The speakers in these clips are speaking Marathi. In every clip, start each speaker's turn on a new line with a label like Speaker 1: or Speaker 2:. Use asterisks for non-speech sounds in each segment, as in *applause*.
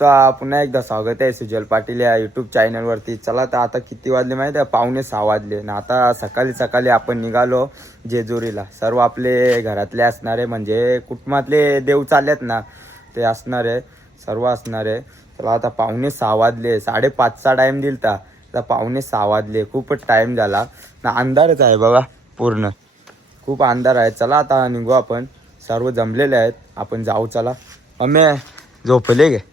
Speaker 1: तुमचा पुन्हा एकदा स्वागत आहे सुजल पाटील या युट्यूब चॅनलवरती चला तर आता किती वाजले माहीत आहे? पावणे सहा वाजले. ना आता सकाळी सकाळी आपण निघालो जेजुरीला. सर्व आपले घरातले असणारे म्हणजे कुटुंबातले देव चाललेत ना ते असणारे सर्व असणारे. चला आता पावणे सहा वाजले. साडेपाचचा टाइम दिलता. आता पावणे सहा वाजले. खूपच टाईम झाला. ना अंधारच आहे बघा पूर्ण. खूप अंधार आहे. चला आता निघू आपण. सर्व जमलेले आहेत. आपण जाऊ चला. अमे झोपले गे?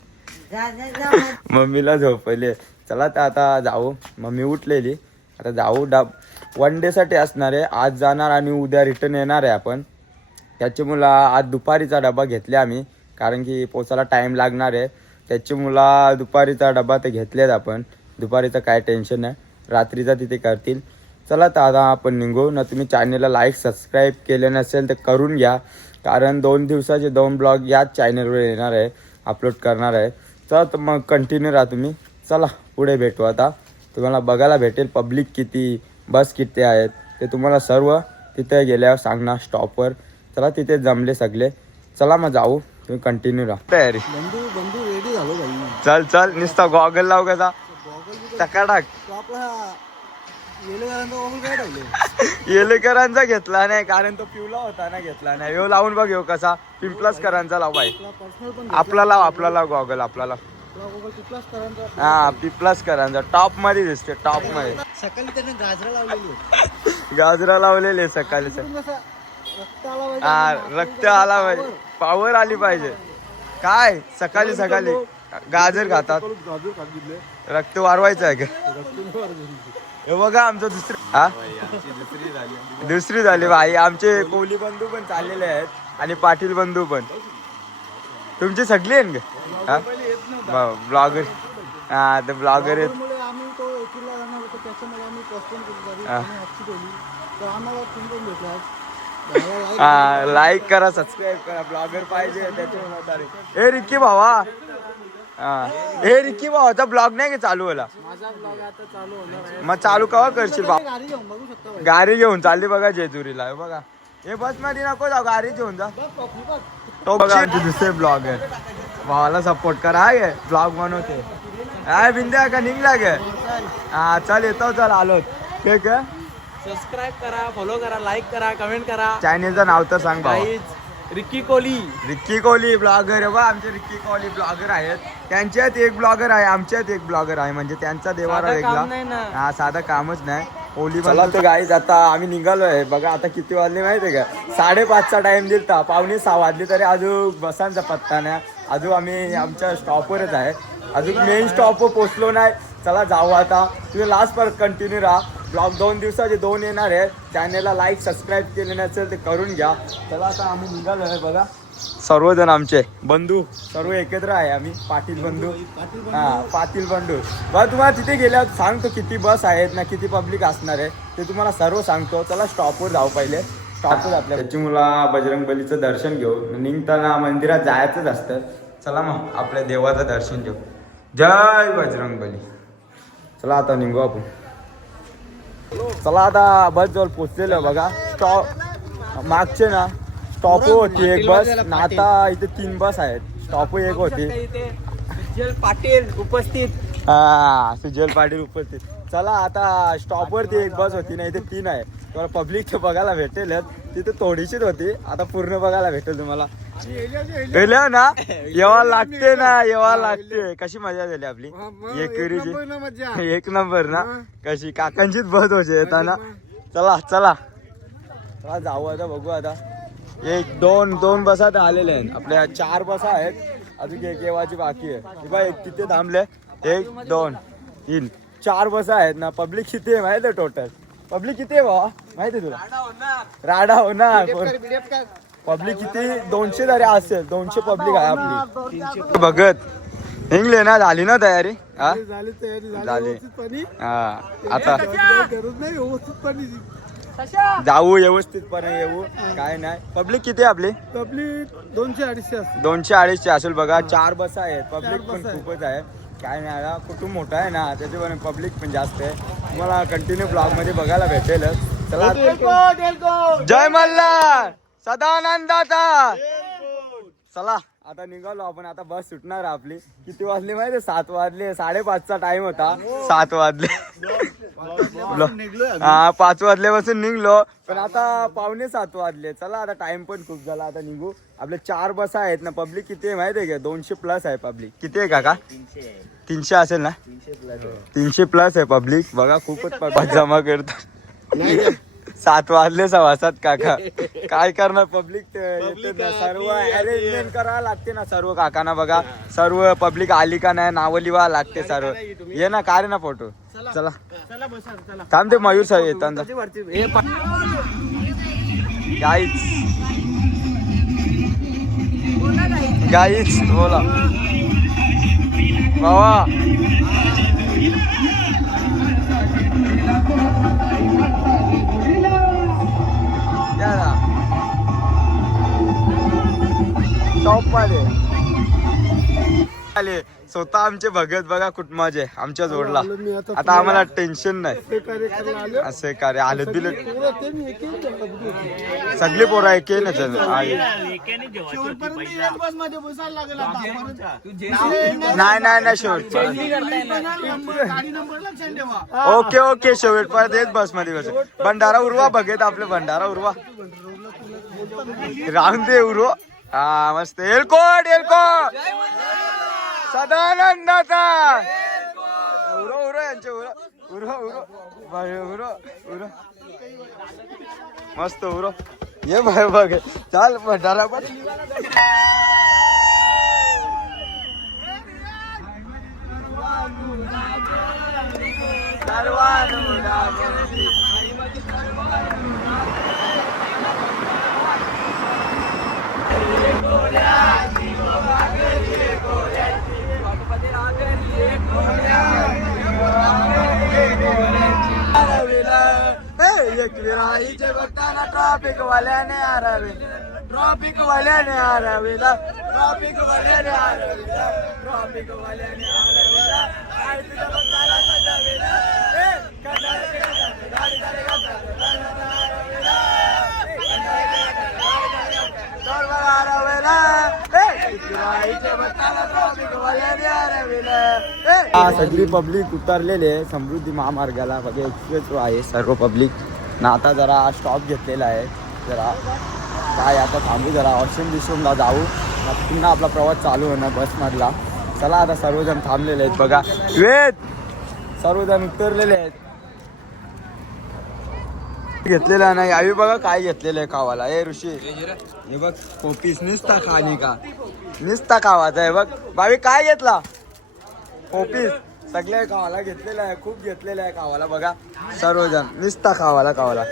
Speaker 1: मम्मीला झोपले चला तर आता जाऊ. मम्मी उठलेली. आता जाऊ डब वन डेसाठी असणार आहे. आज जाणार आणि उद्या रिटर्न येणार आहे आपण. त्याची मुला आज दुपारीचा डबा घेतले आम्ही. कारण की पोचायला टाईम लागणार आहे. त्याची मुला दुपारीचा डबा ते घेतलेत आपण. दुपारीचं काय टेन्शन नाही. रात्रीचा तिथे करतील. चला तर आता आपण निघू. ना तुम्ही चॅनेलला लाईक सबस्क्राईब केले नसेल तर करून घ्या. कारण दोन दिवसाचे दोन ब्लॉग याच चॅनेलवर येणार आहे. अपलोड करणार आहे. चला तर मग कंटिन्यू राहा तुम्ही. चला पुढे भेटू आता. तुम्हाला बघायला भेटेल पब्लिक किती बस किती आहेत. ते तुम्हाला सर्व तिथे गेल्यावर सांगणार स्टॉपवर चला तिथे जमले सगळे. चला मग जाऊ. तुम्ही कंटिन्यू राहा. तयारी. चल चल नुसता गॉगल लाव कसा टका
Speaker 2: येलेकरांचा
Speaker 1: घेतला नाही कारण तो पिवला होता ना घेतला नाही. ह्यो लावून बघ ह्यो कसा. पिंपलासकरांचा लाव बाई.
Speaker 2: आपला
Speaker 1: लाव आपला लाव गॉगल आपला लाव. हा पिंपलासकरांचा. टॉपमध्ये दिसते टॉपमध्ये.
Speaker 2: सकाळी त्याने गाजरा लावलेली.
Speaker 1: गाजरा लावलेले सकाळी हा रक्त आला पाहिजे. पावर आली पाहिजे. काय? सकाळी सकाळी. गाजर खातात. रक्त वाढवायचं आहे का? हे बघा आमचं दुसरी हा? दुसरी झाली भाई आमचे कोहली बंधू पण चाललेले आहेत आणि पाटील बंधू पण. तुमची सगळी आहेत का? ब्लॉगर हा ब्लॉगर आहेत. हा.
Speaker 2: तर. आम्हाला like
Speaker 1: हा लाईक करा सबस्क्राईब करा. ब्लॉगर पाहिजे त्याच्यामुळे ए रिक्की भावा हा. ए रिक्की भावाचा ब्लॉग नाही का चालू होला? मग चालू कवा करशील बा
Speaker 2: गाडी घेऊन भाई.
Speaker 1: चालली बघा जेजुरीला बघा. हे बसमध्ये नको जाऊ गाडी घेऊन जा. तो बघा दुसरे ब्लॉग आहे. भावाला सपोर्ट करा आहे ब्लॉग बनवते. काय बिंद्या का निघला गे. हा चल येतो चल आलो. ठीक आहे?
Speaker 3: सबस्क्राईब करा फॉलो करा लाईक करा कमेंट करा.
Speaker 1: चॅनेलचं नाव तर सांग भाऊ
Speaker 3: गाईज रिक्की कोहली.
Speaker 1: रिक्की कोहली ब्लॉगर आहे बा आमचे रिक्की कोहली ब्लॉगर आहेत. त्यांच्यात एक ब्लॉगर आहे आमच्यात एक ब्लॉगर आहे म्हणजे त्यांचा देवारा
Speaker 3: साधं
Speaker 1: वेगळा. हा साधं कामच नाही. कोहली चला तर गाईज आता आम्ही निघालो आहे बघा आता किती वाजले माहिती आहे का? साडेपाचचा टाइम दिलता. पावणे सहा वाजले तरी अजून बसांचा पत्ता नाही. अजून आम्ही आमच्या स्टॉपवरच आहे. अजून मेन स्टॉपवर पोचलो नाही. चला जाऊ आता. तुम्ही लास्ट पर कंटिन्यू राहा. ब्लॉग दोन दिवसाचे दोन येणार आहे चॅनलला लाईक सबस्क्राईब केले नसेल ते करून घ्या. चला आता आम्ही निघालो आहे बघा. सर्वजण आमचे. बंधू सर्व एकत्र आहे आम्ही. पाटील बंधू. हा पाटील बंधू. बघा तुम्हाला तिथे गेल्यावर सांगतो किती बस आहेत ना किती पब्लिक असणार आहे. ते तुम्हाला सर्व सांगतो. चला स्टॉपवर जाऊ पहिले. स्टॉपवर आपल्या त्याची मुला बजरंग दर्शन घेऊ. निघताना मंदिरात जायचंच असतं. चला मग आपल्या देवाचं दर्शन घेऊ. जय बजरंगबली चला आता निघू आपण. चला आता बस जवळ पोचलेलो बघा. स्टॉप मागचे ना स्टॉप होती एक बस. ना आता इथे तीन बस आहेत. स्टॉप एक होती.
Speaker 3: पाटील उपस्थित.
Speaker 1: हा सुजल पाटील उपस्थित. चला आता स्टॉप वरती एक बस होती ना इथे तीन आहे. तुम्हाला पब्लिक बघायला भेटेलच. तिथे थोडीशीच होती. आता पूर्ण बघायला भेटेल तुम्हाला. गेल्या *laughs* ना? येवा लागते ना येवा लागते. कशी मजा झाली आपली? एकेरीची *laughs* एक नंबर ना कशी काकांचीच बस होती येताना. चला चला. चला जाऊ आता बघू आता. एक दोन दोन बसा तर आलेले आहेत. आपल्या चार बसा आहेत. अजून एक येवाची बाकी आहे. बघ, एक तिथे थांबले. एक दोन तीन. चार बसा आहेत ना. पब्लिक किती आहे माहिती आहे टोटल पब्लिक किती आहे भावा? माहिती आहे तुला? राडा होणार. पब्लिक किती? दोनशे तरी असेल. दोनशे पब्लिक आहे आपली. बघत निघले ना झाली ना तयारी? हा?
Speaker 2: झाली तयारी
Speaker 1: झाली. हा. आता
Speaker 2: गरज नाही
Speaker 1: जाऊ व्यवस्थितपणे येऊ. काय नाही. पब्लिक किती आहे आपली?
Speaker 2: पब्लिक दोनशे अडीचशे
Speaker 1: दोनशे अडीचशे असेल बघा. चार बस आहेत. पब्लिक पण. खूपच आहे. काय नाही आता. कुटुंब मोठं आहे ना त्याच्यामुळे पब्लिक पण जास्त आहे. तुम्हाला कंटिन्यू ब्लॉगमध्ये बघायला भेटेलच. चला. जय मल्हार! सदानंदाचा! चला आता निघालो आपण आता बस सुटणार आपली. किती वाजले माहिती सात वाजले साडेपाचचा टाइम होता. सात वाजले. हा पाच वाजल्यापासून निघलो. पण आता पावणे सात वाजले. चला आता टाइम पण खूप झाला आता निघू. आपले चार बस आहेत ना पब्लिक किती आहे माहिती आहे का? दोनशे प्लस आहे पब्लिक किती आहे काका? तीनशे असेल ना? तीनशे प्लस आहे. पब्लिक बघा खूपच जमा करतात. सात वाजले सव्वा सात काका. *laughs* काय करणार पब्लिक सर्व. अरेंजमेंट करावं लागते ना सर्व काकांना बघा. सर्व पब्लिक आली का नाही नावं लिवा लागते सर्व. ये ना काढ ना फोटो चला. थांब ते मयूर साहेब येतात गाईच गाईच बोला बाबा या ना टॉपमध्ये आले. स्वतः आमचे भगत बघा कुटुंबाचे आमच्या जोडला.
Speaker 2: आता
Speaker 1: आम्हाला टेन्शन नाही. असे कार्य आले दिले. सगळी पोरं एक ना नाही नाही नाही शेवट.
Speaker 2: गाडी नंबर लक्षात ठेवा.
Speaker 1: ओके ओके शेवट. परत येत बसमध्ये बस. भंडारा उरवा बघेत आपले भंडारा उरवा. राहून दे उरव. हा मस्त. एलकोट एलकोट सदानंदाचा. उरो उरो यांचे उरो. उरो उरो. बाय उरो उरो. मस्त उरो. ये बाय बघ. चाल भंडारा पण एकविराईचे ट्रैफ़िक वाले ने आ रहा है बघताना ट्रॉफिक वाल्याने हरविला ट्रॉफिक वाल्याने हरविला ट्रॉफिक वाल्याने हरविला ट्रॉफिक वाल्याने हरविला आरतीला बघताना सजाविला सगळी पब्लिक उतरलेली आहे समृद्धी महामार्गाला बघा एक्सप्रेस आहे सर्व पब्लिक ना आता जरा स्टॉप घेतलेला आहे. जरा काय आता थांबू जरा ऑप्शन विश्रमला जाऊ. पुन्हा आपला प्रवास चालू होणार बसमधला. चला आता सर्वजण थांबलेले आहेत बघा. वेद! सर्वजण उतरलेले आहेत. घेतलेला नाही. आम्ही बघा काय घेतलेलं आहे खावाला. ए ऋषी. हे बघ पोपीस निसता खाली का? निसता खावाचा आहे बघ. भावी काय घेतला? पोपीस सगळे खावाला घेतलेलं आहे खूप घेतलेलं आहे खावाला. बघा सर्वजण निसता खावाला खावाला.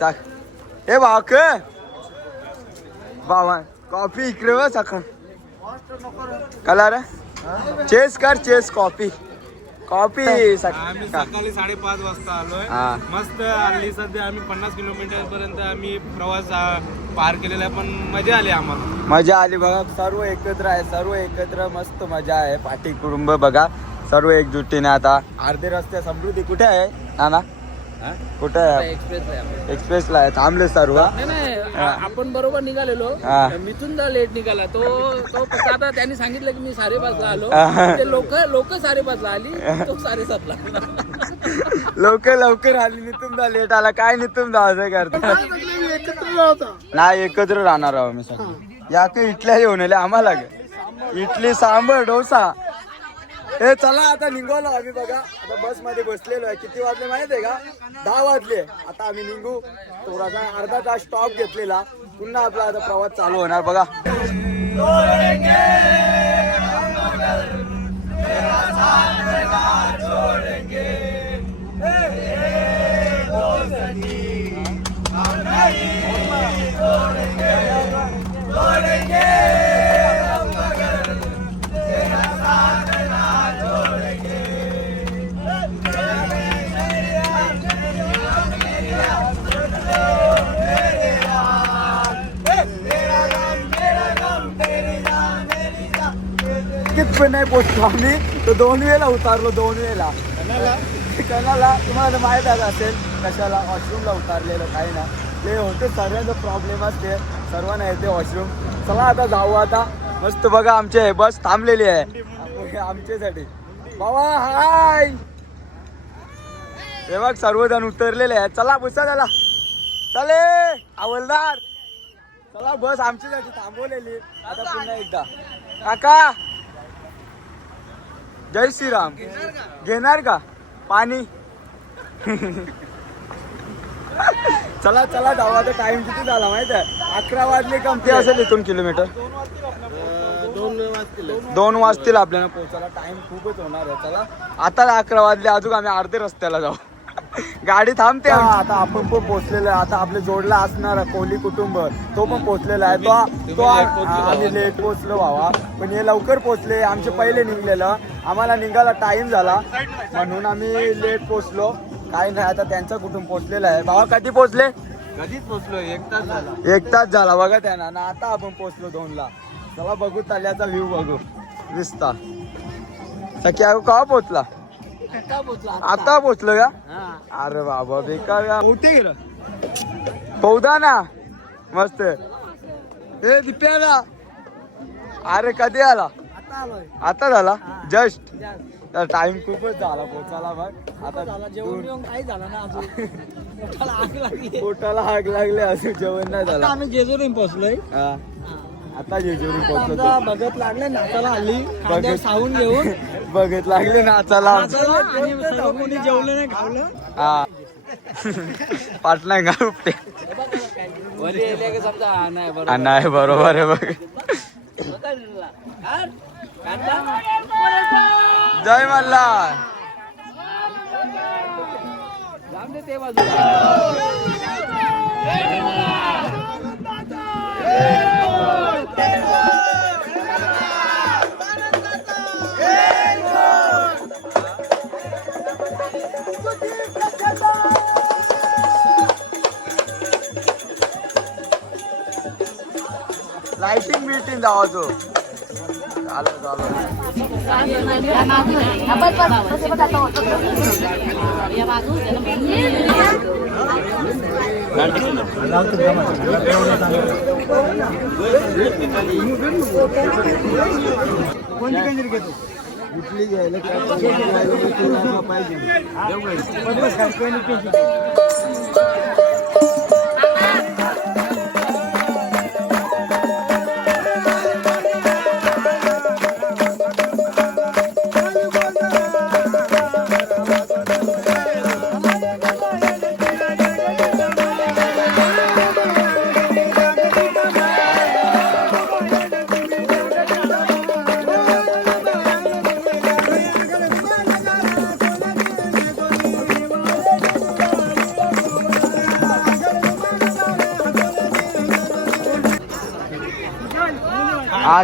Speaker 1: टाक ए भाक बाबा कॉफी इकडे व सकाळ कलर चेस कर चेस कॉफी. कॉफी
Speaker 3: आम्ही
Speaker 1: सकाळ
Speaker 3: साडेपाच वाजता आलोय.
Speaker 1: हा.
Speaker 3: मस्त हल्ली सध्या आम्ही पन्नास किलोमीटर पर्यंत आम्ही प्रवास आ, पार केलेला आहे पण मजा आली आम्हाला.
Speaker 1: मजा आली बघा सर्व एकत्र आहे सर्व एकत्र मस्त मजा आहे. पाठी कुटुंब बघा सर्व एकजुटीने आता. अर्धे रस्ते समृद्धी कुठे आहे? नाना? कुठे आहे? एक्सप्रेसला आहे थांबले सर्व.
Speaker 4: नाही नाही आ- आपण बरोबर निघालेलो.
Speaker 1: हा.
Speaker 4: मिथून लेट निघाला तो तो फक्त आता त्यांनी सांगितलं की मी साडेपाचला आलो. ते लोक लोक साडेपाचला आली तो साडेसातला.
Speaker 1: लवकर लवकर आली. नितून दा लेट आला. काय नितून दा असं करता नाही एकत्र राहणार आहो मी सगळे. या काही इटल्या येऊन आले आम्हाला काय? इडली सांबर डोसा. हे चला आता निघालो आम्ही बघा. आता बसमध्ये बसलेलो आहे. किती वाजले माहीत आहे का? दहा वाजले. आता आम्ही निघू. थोडासा अर्धा तास स्टॉप घेतलेला. पुन्हा आपला आता प्रवास चालू होणार. बघा. पण नाही पोचलो आम्ही. तर दोन वेळेला उतारलो दोन वेळेला कणाला तुम्हाला माहीत आहे असेल कशाला वॉशरूमला उतारलेलं काही ना ते होते सगळ्यांचा प्रॉब्लेम असते. सर्वांना येते वॉशरूम चला आता जाऊ आता. मस्त बघा आमचे बस थांबलेली आहे. आमच्यासाठी. बाबा हाय हे बघ सर्वजण उतरलेले आहेत. चला बसा चला चले आवलदार. चला बस आमच्यासाठी थांबवलेली. आता पुन्हा एकदा. काका! जय श्रीराम. घेणार का? पाणी. चला चला जाऊ आता टाइम किती झाला माहीत आहे अकरा वाजले कमते असेल इथून किलोमीटर?
Speaker 2: दोन वाजतील.
Speaker 1: दोन वाजतील आपल्याला पोहोचायला. टाइम खूपच होणार आहे. चला आता अकरा वाजले अजून आम्ही अर्धे रस्त्याला जाऊ. *laughs* गाडी थांबते आता आपण पण पोहोचलेलो आहे. आता आपले जोडला असणार कोहली कुटुंब. तो पण पोहोचलेला आहे. तो तो आम्ही लेट पोहोचलो भावा. पण हे लवकर पोहोचले. आमचे पहिले निघलेलं. आम्हाला निघायला टाइम झाला. म्हणून आम्ही लेट पोहोचलो. काही नाही आता त्यांचा कुटुंब पोहोचलेला आहे. भावा कधी पोहोचले?
Speaker 2: कधीच पोचलो एक तास झाला.
Speaker 1: एक तास झाला. बघा त्यांना. ना आता आपण पोहोचलो दोनला. चला बघू तल्याचा व्ह्यू बघू. विस्तार. सख्या का पोहोचला?
Speaker 4: आता पोचला
Speaker 1: का?
Speaker 4: हा.
Speaker 1: अरे बाबा बेकार होते पौदा ना? मस्त. ए दिप्याला अरे कधी आला?
Speaker 2: आता
Speaker 1: झाला? जस्ट. टाइम खूपच झाला पोचायला मग आता
Speaker 2: झाला. जेवण काही झालं ना अजून. *laughs* पोटाला आग लागली.
Speaker 1: पोटाला आग लागली अजून जेवण नाही
Speaker 2: आता
Speaker 1: झालं.
Speaker 2: आम्ही जेजुरी पोहोचलोय
Speaker 1: हा. आता जेजुरी पोहोचलो
Speaker 2: बघत लागले नाचाला आली
Speaker 1: बघत.
Speaker 2: सावून घेऊन.
Speaker 1: बघत लागले नाचाला
Speaker 2: कोणी जेवलं नाही खावलं.
Speaker 1: हा. पाटणा का उपटे
Speaker 4: नाही बरोबर.
Speaker 1: नाही बरोबर आहे बघ.
Speaker 4: हा?
Speaker 1: जय
Speaker 4: दे ते बाजूला.
Speaker 1: लाइटिंग बिटिंग जावा
Speaker 2: कोणती कंजरी घेतो
Speaker 1: कुठली घ्यायला काय पाहिजे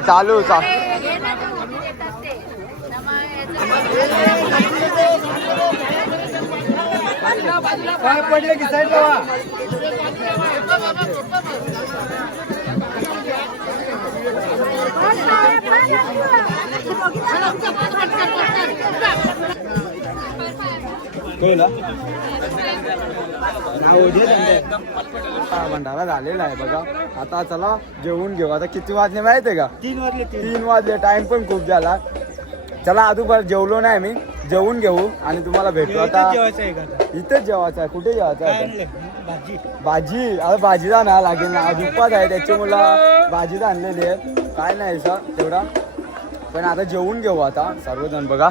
Speaker 1: चालू चा.
Speaker 2: काय पडले की साईड लावा
Speaker 1: हा, भंडारा झालेला आहे बघा. आता चला जेवून घेऊ. आता किती वाजले माहीत आहे का?
Speaker 2: तीन वाजले तीन.
Speaker 1: वाजले. टाइम पण खूप झाला. चला अजून जेवलो नाही मी. जेवून घेऊ आणि तुम्हाला भेटू. आता? इथेच जेवायचं आहे. कुठे जेवायचं आहे
Speaker 2: भाजी.
Speaker 1: भाजी. आता भाजी जाणार लागेल ना. आज उपवास आहे. त्याची मुलं भाजीच आणलेली आहे काय नाही सर तेवढा. पण आता जेवून घेऊ आता. सर्वजण बघा.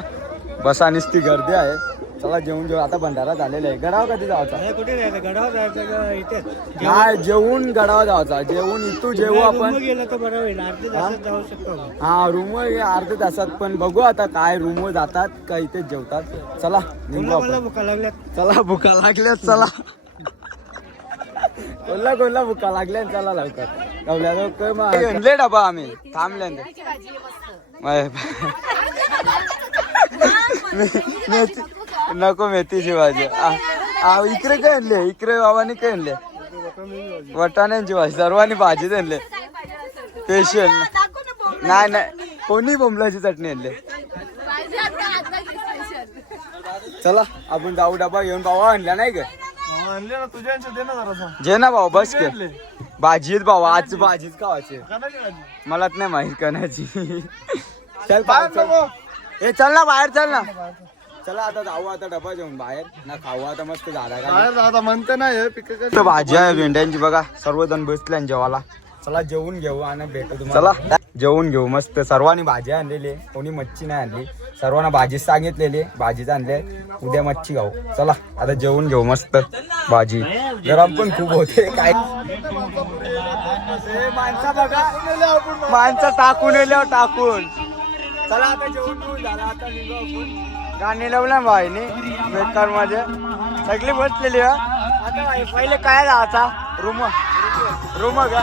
Speaker 1: बसा नुसती गर्दी आहे. चला जेवून घेऊ आता भंडारा झालेला आहे. गडावर कधी जायचा?
Speaker 2: हे कुठे जायचं? गडावर जायचं का इथेच?
Speaker 1: नाही जेवून गडावर जायचा. जेवून इथू जेवू आपण.
Speaker 2: रूमवर गेलं तर बरं होईल. अर्धे तासात जाऊ शकतो आपण.
Speaker 1: हा रूमवर अर्ध्या तासात. पण बघू आता काय रूमवर जातात का इथेच जेवतात. चला निघू
Speaker 2: कोणाला मला
Speaker 1: आपण
Speaker 2: भुका लागल्यात?
Speaker 1: चला भुका लागल्यात चला. कोणला कोणला भुका लागल्या चला लवकर. आणले डबा आम्ही. थांबले मेथी नको मेथीची भाजी आ, आ, इकडे काय आणले? इकडे बाबांनी काय आणले? वटाण्यांची भाजी सर्वांनी भाजी आणले. स्पेशल नाही नाही. कोणी बोंबलाची चटणी आणली? चला आपण जाऊ डबा घेऊन भाऊ आणला नाही का? जे ना भाऊ बस के. भाजीत भाऊ आज भाजीत खावायचे. मलाच नाही माहीत कणाची चल. ए चल ना बाहेर चल ना. चला आता जाऊ आता डबा घेऊन बाहेर. ना खाऊ आता मस्त झाला का
Speaker 2: म्हणते ना हे पिक
Speaker 1: भाजी आहे भेंड्यांची बघा सर्वजण बसले आणि जेवायला. चला जेवून घेऊ आणि भेटू तुम्हाला. चला जेवून घेऊ मस्त. सर्वांनी भाजी आणलेली आहे. कोणी मच्छी नाही आणली. सर्वांना भाजी सांगितलेली आहे. भाजीच आणले उद्या मच्छी खाऊ. चला आता जेवून घेऊ मस्त भाजी. गरम पण खूप होते काय? माणसा बघा. माणसं टाकून येल्या टाकून. चला आता जेवण घेऊ झालं आता निघू आपण. गाणी लावल्या भाईने बेकारमध्ये सगळी बसलेली आता पहिले काय राहता रूम. रूम का?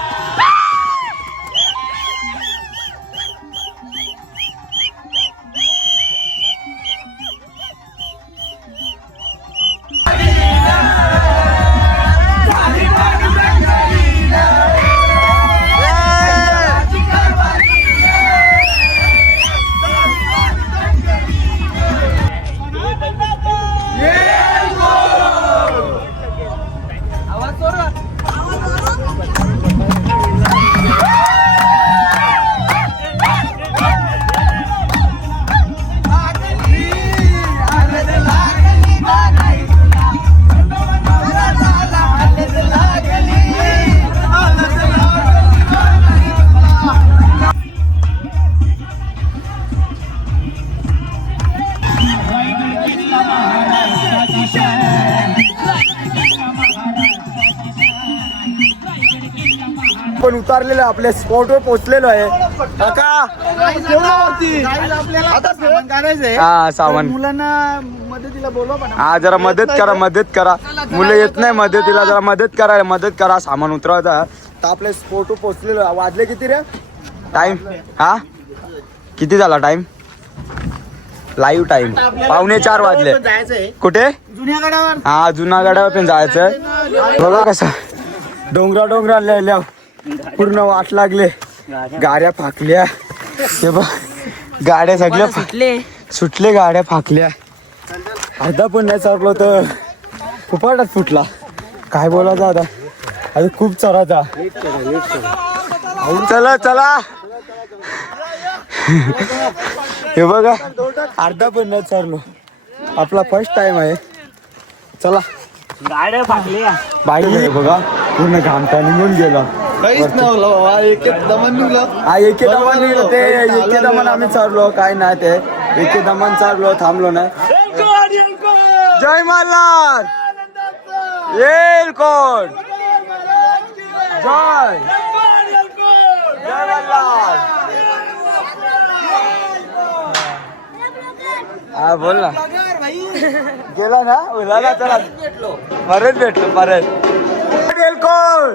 Speaker 1: आपल्या स्पॉटवर पोहोचलेलो आहे. हा सामान.
Speaker 2: मुलांना मदतीला बोलवा पण
Speaker 1: हा जरा मदत करा मदत करा. मुलं येत नाही मदतीला जरा मदत करा मदत करा. सामान उतरवता. तर आपले स्पोर्ट पोहोचलेलो आहे. वाजले किती रे? टाइम हा? किती झाला टाइम लाईव्ह टाइम पावणे चार वाजले.
Speaker 2: जायचंय.
Speaker 1: कुठे?
Speaker 2: जुन्या गडावर
Speaker 1: हा जुना गाड्यावर पण जायचं बघा कसं. डोंगरा डोंगरा लिहिल्या पूर्ण वाट लागले. गाड्या. फाकल्या. हे बघ गाड्या सगळ्या सुटले. सुटले गाड्या फाकल्या. अर्धा पण नाही चरलो तर फुपाटात फुटला. काय बोलायचं आता? अरे खूप चराचा चला चला. हे बघा अर्धा पण नाही चरलो आपला फर्स्ट टाइम आहे. चला.
Speaker 2: गाड्या फाकल्या.
Speaker 1: बाई बघा पूर्ण घामटा निघून गेला.
Speaker 2: काहीच नव्हलं बाबा. एक एक दमन निघलं.
Speaker 1: हा एके दमान निघलं ते. एके दमान आम्ही चढलो काय नाही ते. एके दमान चढलो थांबलो नाही. जय मल्हार! येईल कोण जय! जय मल्हार! हा बोल ना. गेला ना? उलाला चला. परत भेटलो. परत येईल कोण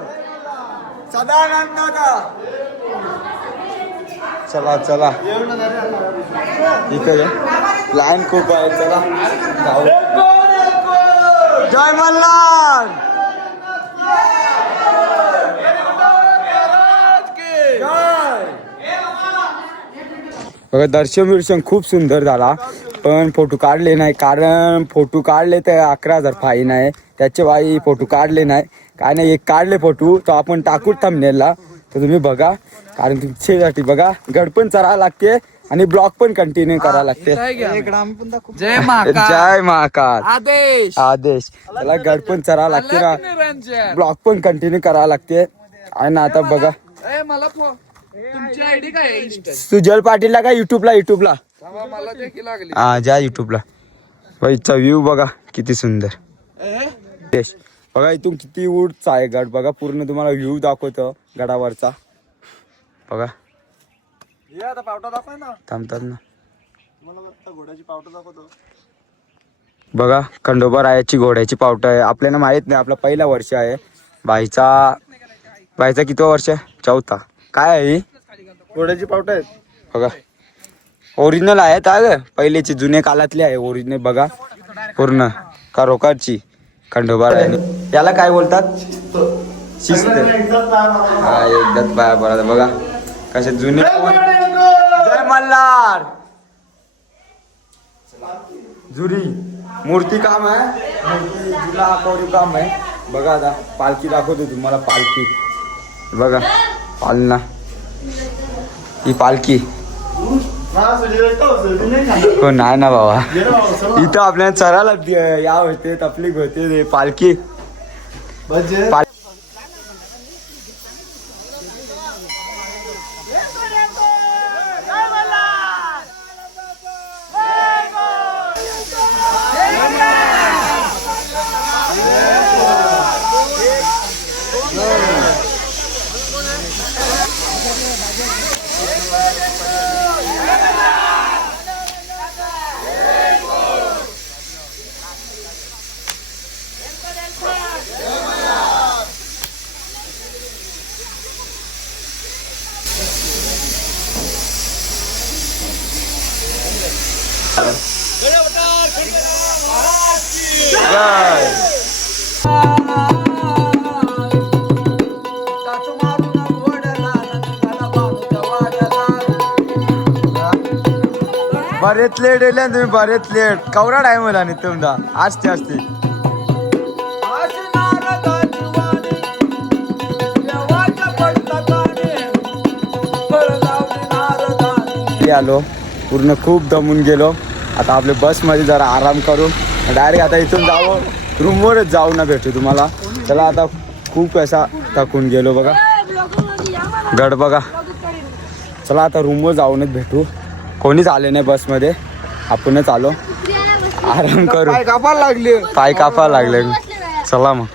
Speaker 1: सदानंद चला चला. इकडे. लाईन खूप आहे चला. जाऊ. जय मल्हार. बघा दर्शन बिर्शन खूप सुंदर झाला. पण फोटो काढले नाही कारण फोटो काढले तर अकरा हजार फाईन आहे. त्याचे बाई फोटो काढले नाही. काय नाही एक काढले फोटो तो आपण टाकू थंबनेलला तर तुम्ही बघा कारण तुमच्यासाठी बघा गड पण चढावं लागते आणि ब्लॉग पण कंटिन्यू करावं लागते.
Speaker 4: जय महाकाल.
Speaker 1: जय महाकाल.
Speaker 4: आदेश.
Speaker 1: आदेश. त्याला गड पण चढावं लागते ना. ब्लॉग पण कंटिन्यू करावं लागते. आणि ना आता बघा.
Speaker 4: ए मला आयडी काय
Speaker 1: सुजल पाटीलला का युट्यूबला युट्यूबला
Speaker 4: मला देखील लागली.
Speaker 1: हा जा युट्यूबला व्ह्यू बघा किती सुंदर. देश बघा इथून किती उंच आहे गड? बघा पूर्ण तुम्हाला व्ह्यू दाखवतो गडावरचा. बघा.
Speaker 2: आता पावटा ना.
Speaker 1: थांबतात ना.
Speaker 2: मला आता घोड्याची पावटा दाखवतो.
Speaker 1: बघा खंडोबा रायाची घोड्याची पावट आहे. आपल्याला माहीत नाही आपला पहिला वर्ष आहे. बाईचा बाईचा किती वर्ष आहे? चौथा. काय आहे ही?
Speaker 2: घोड्याची पावटा आहेत.
Speaker 1: बघा. ओरिजिनल आहे का पहिलेची जुने काळातली आहे. ओरिजिनल बघा. पूर्ण. कारोकारची खंडोबा रायाने याला काय बोलतात? शिस्त. हा एकदाच पाया पडा बघा. कसे जुने जय मल्हार जुरी. मूर्ती काम आहे. मूर्ती जिल्हा कोरीव काम आहे. बघा आता पालखी दाखवतो तुम्हाला पालखी. बघा पालना. ही पालखी. हो नाही ना बाबा. इथं आपल्याला चराला दि- या होते तपलीक होते पालखी पाल- जय. बरेच लेट येले तुम्ही बरेच लेट. कवरा टाइम होला आणि तुमचा असते असते आलो. पूर्ण खूप दमून गेलो. आता आपल्या बसमध्ये जरा आराम करू. डायरेक्ट आता इथून जावं रूमवरच जाऊ ना भेटू तुम्हाला. चला आता खूप असा थकून गेलो बघा. गड बघा. चला आता रूमवर जाऊनच भेटू. कोणीच आले नाही बसमध्ये. आपणच आलो. आराम करू.
Speaker 2: कापायला लागले.
Speaker 1: पाय कापा लागले. चला मग.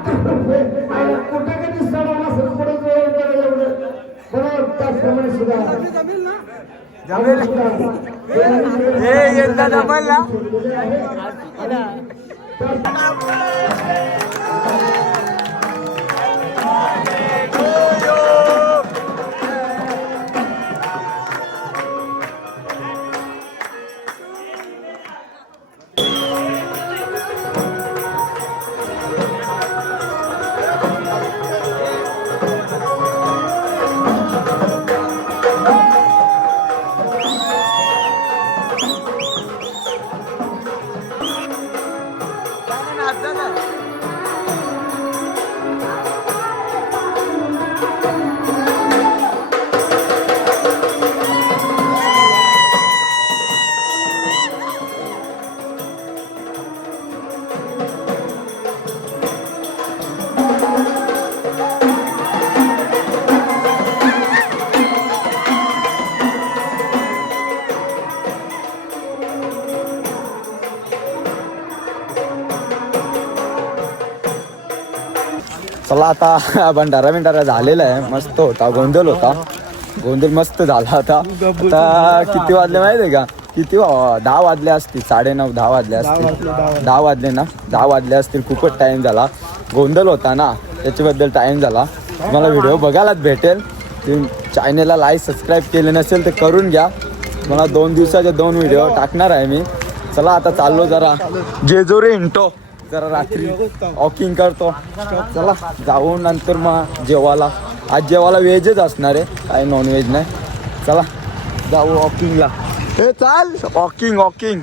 Speaker 1: आवाज दे आवाज दे
Speaker 5: आणि कुठे कधी सणाला असेल पुढे
Speaker 1: आता भंडारा बिंडारा झालेला आहे. मस्त होता. गोंधळ होता. गोंधळ मस्त झाला होता. आता किती वाजले माहिती आहे का? किती वा- दहा वाजले असतील. साडे नऊ दहा वाजले असतील. दहा वाजले ना? दहा वाजले असतील. खूपच टाइम झाला. गोंधळ होता ना? त्याच्याबद्दल टाइम झाला. तुम्हाला व्हिडिओ बघायलाच भेटेल. तुम्ही चॅनेलला लाईक सबस्क्राईब केले नसेल तर करून घ्या. मला दोन दिवसाचे दोन व्हिडिओ टाकणार आहे मी. चला आता चाललो जरा. जेजोरे इंटो. जरा रात्री वॉकिंग करतो. चला जाऊ नंतर मग जेवायला. आज जेवायला व्हेजच असणार आहे. काय नॉनव्हेज नाही. चला जाऊ वॉकिंगला हे चाल. वॉकिंग वॉकिंग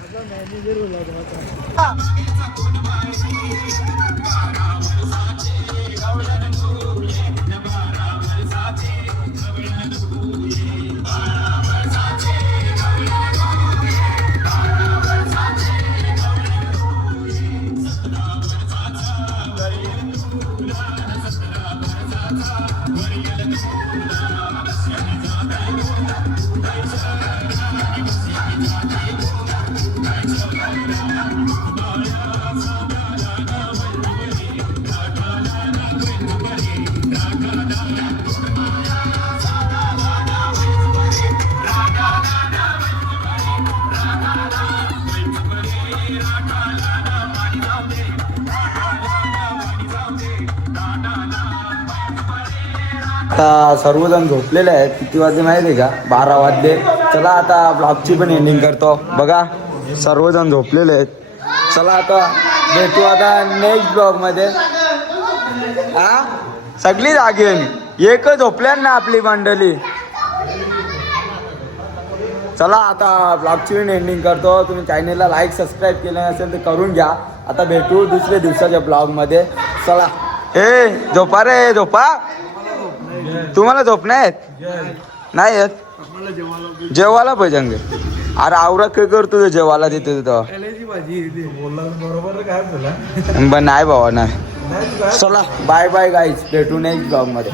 Speaker 1: आता सर्वजण झोपलेले आहेत. किती वाजले माहिती आहे का? बारा वाजले. चला आता ब्लॉगची पण एंडिंग करतो. बघा सर्वजण झोपलेले आहेत. चला आता भेटू आता नेक्स्ट ब्लॉगमध्ये हा सगळी जागी एक झोपल्या ना आपली मंडळी. चला आता ब्लॉगची पण एंडिंग करतो. तुम्ही चॅनेलला लाईक सबस्क्राईब केलं नसेल तर करून घ्या. आता भेटू दुसऱ्या दिवसाच्या ब्लॉगमध्ये चला. ए झोपा रे झोपा. तुम्हाला झोप नाही येत? नाही येत? जेवायला पाहिजे अंगे. अरे आवरा काय करतो तू जेवायला देतो तिथं पण नाही बाबा नाही. चला बाय बाय गाईज भेटू नेक्स्ट ब्लॉगमध्ये